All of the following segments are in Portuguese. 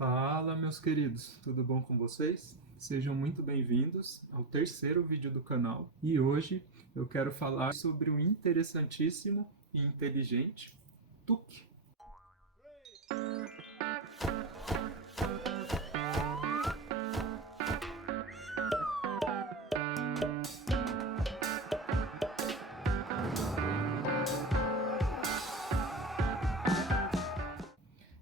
Fala, meus queridos, tudo bom com vocês? Sejam muito bem-vindos ao terceiro vídeo do canal e hoje eu quero falar sobre o interessantíssimo e inteligente Tuque.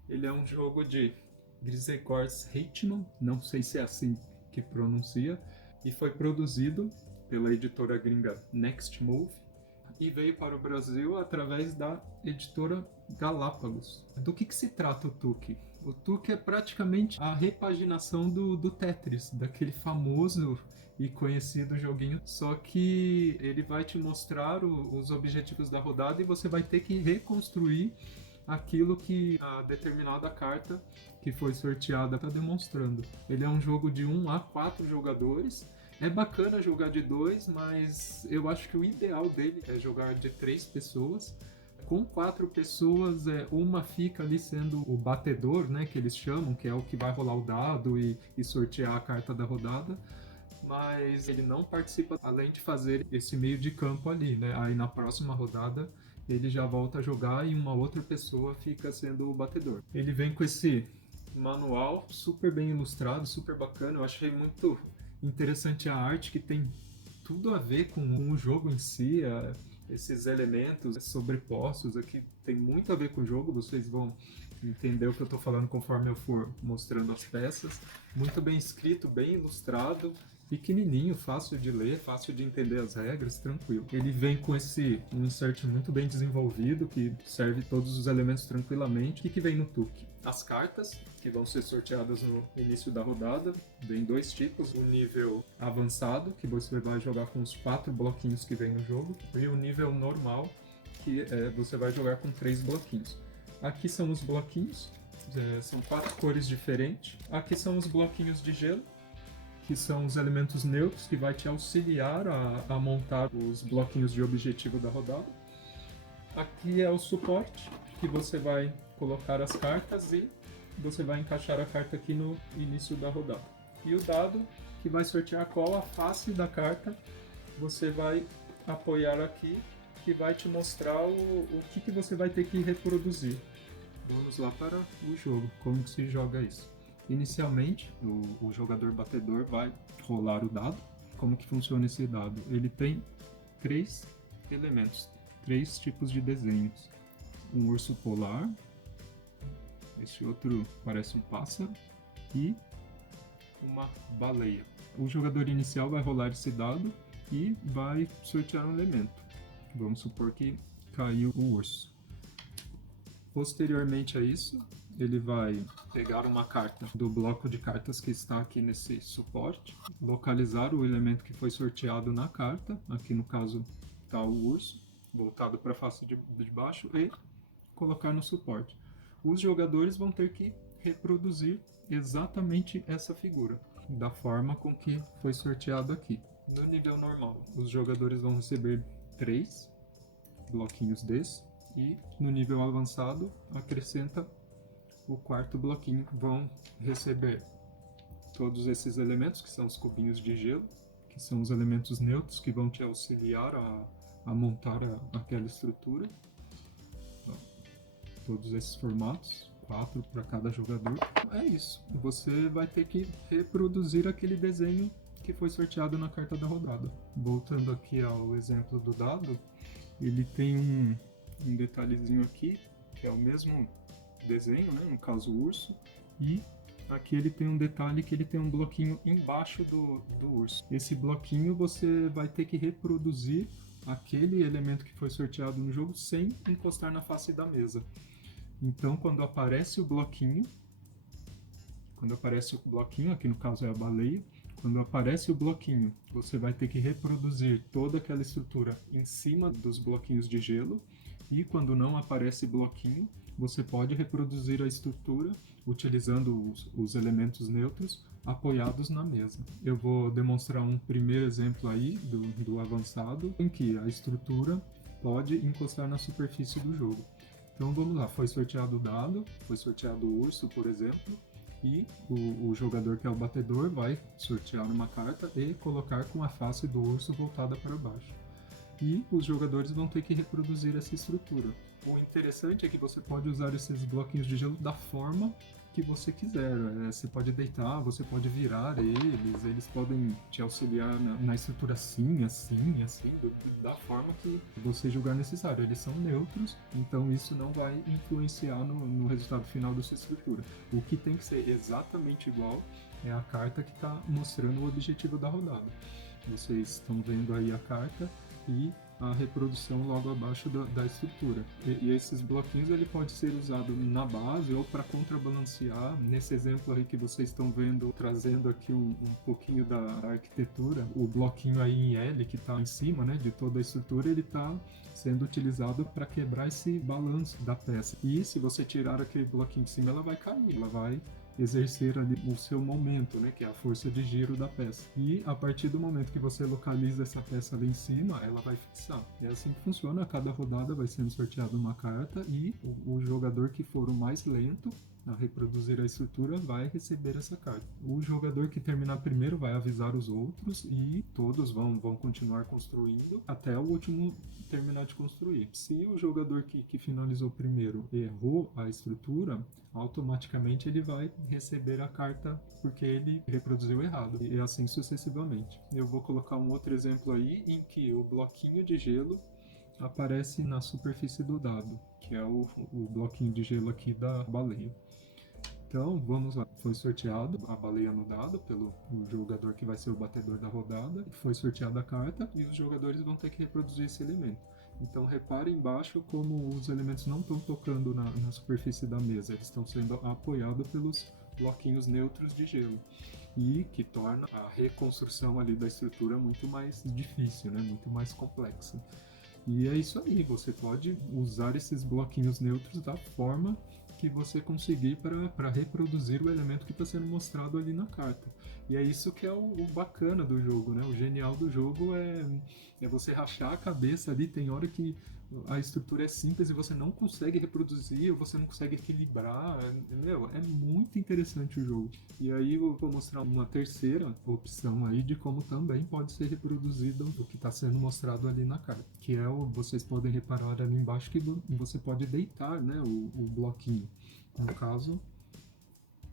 Ele é um jogo de Grisegors Heitman, não sei se é assim que pronuncia, e foi produzido pela editora gringa Next Move e veio para o Brasil através da editora Galápagos. Do que se trata o Tuque? O Tuque é praticamente a repaginação do Tetris, daquele famoso e conhecido joguinho, só que ele vai te mostrar os objetivos da rodada e você vai ter que reconstruir aquilo que a determinada carta que foi sorteada está demonstrando. Ele é um jogo de 1 a 4 jogadores. É bacana jogar de 2, mas eu acho que o ideal dele é jogar de 3 pessoas. Com 4 pessoas, uma fica ali sendo o batedor, né, que eles chamam, que é o que vai rolar o dado e sortear a carta da rodada. Mas ele não participa além de fazer esse meio de campo ali, né? Aí na próxima rodada ele já volta a jogar e uma outra pessoa fica sendo o batedor. Ele vem com esse manual super bem ilustrado, super bacana. Eu achei muito interessante a arte, que tem tudo a ver com o jogo em si. Esses elementos sobrepostos aqui tem muito a ver com o jogo. Vocês vão entender o que eu estou falando conforme eu for mostrando as peças. Muito bem escrito, bem ilustrado, pequenininho, fácil de ler, fácil de entender as regras, tranquilo. Ele vem com um insert muito bem desenvolvido, que serve todos os elementos tranquilamente. O que vem no Tuque? As cartas, que vão ser sorteadas no início da rodada. Vem dois tipos: o nível avançado, que você vai jogar com os 4 bloquinhos que vem no jogo, e o nível normal, que você vai jogar com 3 bloquinhos. Aqui são os bloquinhos, são 4 cores diferentes. Aqui são os bloquinhos de gelo, que são os elementos neutros, que vai te auxiliar a montar os bloquinhos de objetivo da rodada. Aqui é o suporte, que você vai colocar as cartas e você vai encaixar a carta aqui no início da rodada. E o dado, que vai sortear qual a face da carta você vai apoiar aqui, que vai te mostrar o que você vai ter que reproduzir. Vamos lá para o jogo, como que se joga isso. Inicialmente, o jogador batedor vai rolar o dado. Como que funciona esse dado? Ele tem 3 elementos, 3 tipos de desenhos. Um urso polar, esse outro parece um pássaro, e uma baleia. O jogador inicial vai rolar esse dado e vai sortear um elemento. Vamos supor que caiu o urso. Posteriormente a isso, ele vai pegar uma carta do bloco de cartas que está aqui nesse suporte, localizar o elemento que foi sorteado na carta, aqui no caso está o urso, voltado para a face de baixo, e colocar no suporte. Os jogadores vão ter que reproduzir exatamente essa figura, da forma com que foi sorteado aqui. No nível normal, os jogadores vão receber 3 bloquinhos desse, e no nível avançado acrescenta o 4º bloquinho. Vão receber todos esses elementos, que são os cubinhos de gelo, que são os elementos neutros que vão te auxiliar a montar aquela estrutura. Todos esses formatos, 4 para cada jogador. É isso, você vai ter que reproduzir aquele desenho que foi sorteado na carta da rodada. Voltando aqui ao exemplo do dado, ele tem um detalhezinho aqui, que é o mesmo desenho, né? No caso o urso, e aqui ele tem um detalhe que ele tem um bloquinho embaixo do urso. Esse bloquinho você vai ter que reproduzir aquele elemento que foi sorteado no jogo sem encostar na face da mesa. Então quando aparece o bloquinho, aqui no caso é a baleia, quando aparece o bloquinho, você vai ter que reproduzir toda aquela estrutura em cima dos bloquinhos de gelo. E quando não aparece bloquinho, você pode reproduzir a estrutura utilizando os elementos neutros apoiados na mesa. Eu vou demonstrar um primeiro exemplo aí do avançado, em que a estrutura pode encostar na superfície do jogo. Então vamos lá, foi sorteado o dado, foi sorteado o urso, por exemplo, E o jogador que é o batedor vai sortear uma carta e colocar com a face do urso voltada para baixo. E os jogadores vão ter que reproduzir essa estrutura. O interessante é que você pode usar esses bloquinhos de gelo da forma que você quiser. Você pode deitar, você pode virar eles podem te auxiliar na estrutura assim, da forma que você julgar necessário. Eles são neutros, então isso não vai influenciar no resultado final da sua estrutura. O que tem que ser exatamente igual é a carta que está mostrando o objetivo da rodada. Vocês estão vendo aí a carta e a reprodução logo abaixo da estrutura. E esses bloquinhos ele pode ser usado na base ou para contrabalancear. Nesse exemplo aí que vocês estão vendo, trazendo aqui um pouquinho da arquitetura, o bloquinho aí em L que está em cima, né, de toda a estrutura, ele está sendo utilizado para quebrar esse balanço da peça. E se você tirar aquele bloquinho de cima, ela vai cair, ela vai exercer ali o seu momento, né, que é a força de giro da peça. E a partir do momento que você localiza essa peça ali em cima, ela vai fixar. É assim que funciona, a cada rodada vai sendo sorteada uma carta e o jogador que for o mais lento a reproduzir a estrutura vai receber essa carta. O jogador que terminar primeiro vai avisar os outros e todos vão continuar construindo até o último terminar de construir. Se o jogador que finalizou primeiro errou a estrutura, automaticamente ele vai receber a carta porque ele reproduziu errado, e assim sucessivamente. Eu vou colocar um outro exemplo aí em que o bloquinho de gelo aparece na superfície do dado, que é o bloquinho de gelo aqui da baleia. Então, vamos lá. Foi sorteado a baleia no dado pelo jogador que vai ser o batedor da rodada. Foi sorteada a carta e os jogadores vão ter que reproduzir esse elemento. Então, repare embaixo como os elementos não estão tocando na superfície da mesa. Eles estão sendo apoiados pelos bloquinhos neutros de gelo. E que torna a reconstrução ali da estrutura muito mais difícil, né? Muito mais complexa. E é isso aí. Você pode usar esses bloquinhos neutros da forma que você conseguir para reproduzir o elemento que está sendo mostrado ali na carta. E é isso que é o bacana do jogo, né? O genial do jogo é você rachar a cabeça ali. Tem hora que a estrutura é simples e você não consegue reproduzir, ou você não consegue equilibrar. É muito interessante o jogo. E aí eu vou mostrar uma terceira opção aí de como também pode ser reproduzido o que está sendo mostrado ali na carta. Que é vocês podem reparar ali embaixo que você pode deitar, né, o bloquinho. No caso,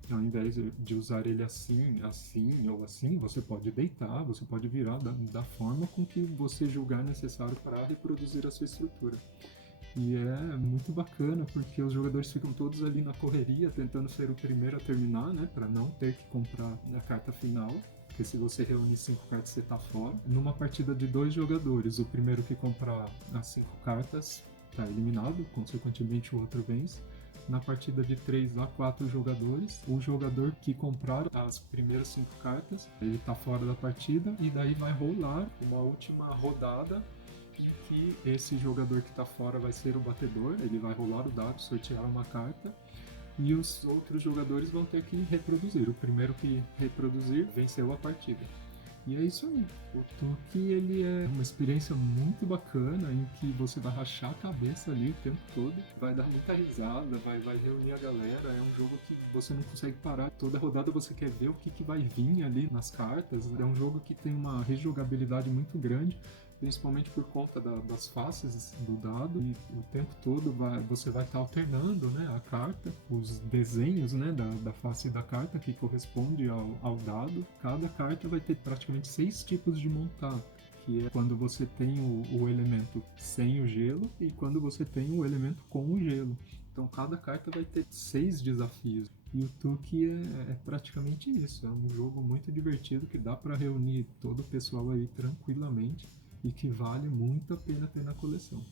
ao invés de usar ele assim ou assim, você pode deitar, você pode virar da forma com que você julgar necessário para reproduzir a sua estrutura. E é muito bacana porque os jogadores ficam todos ali na correria, tentando ser o primeiro a terminar, né, para não ter que comprar a carta final. Porque se você reunir 5 cartas, você tá fora. Numa partida de 2 jogadores, o primeiro que comprar as 5 cartas tá eliminado, consequentemente o outro vence. Na partida de 3 a 4 jogadores, o jogador que comprar as primeiras 5 cartas, ele tá fora da partida, e daí vai rolar uma última rodada em que esse jogador que tá fora vai ser o batedor, ele vai rolar o dado, sortear uma carta, e os outros jogadores vão ter que reproduzir. O primeiro que reproduzir venceu a partida. E é isso aí. O Tuque, ele é uma experiência muito bacana em que você vai rachar a cabeça ali o tempo todo, vai dar muita risada, vai reunir a galera. É um jogo que você não consegue parar. Toda rodada você quer ver o que vai vir ali nas cartas. É um jogo que tem uma rejogabilidade muito grande, principalmente por conta das faces do dado, e o tempo todo você vai estar alternando, né, a carta, os desenhos, né, da face da carta que corresponde ao dado. Cada carta vai ter praticamente 6 tipos de montar, que é quando você tem o elemento sem o gelo e quando você tem o elemento com o gelo. Então cada carta vai ter 6 desafios. E o Tuque é praticamente isso. É um jogo muito divertido que dá para reunir todo o pessoal aí tranquilamente e que vale muito a pena ter na coleção.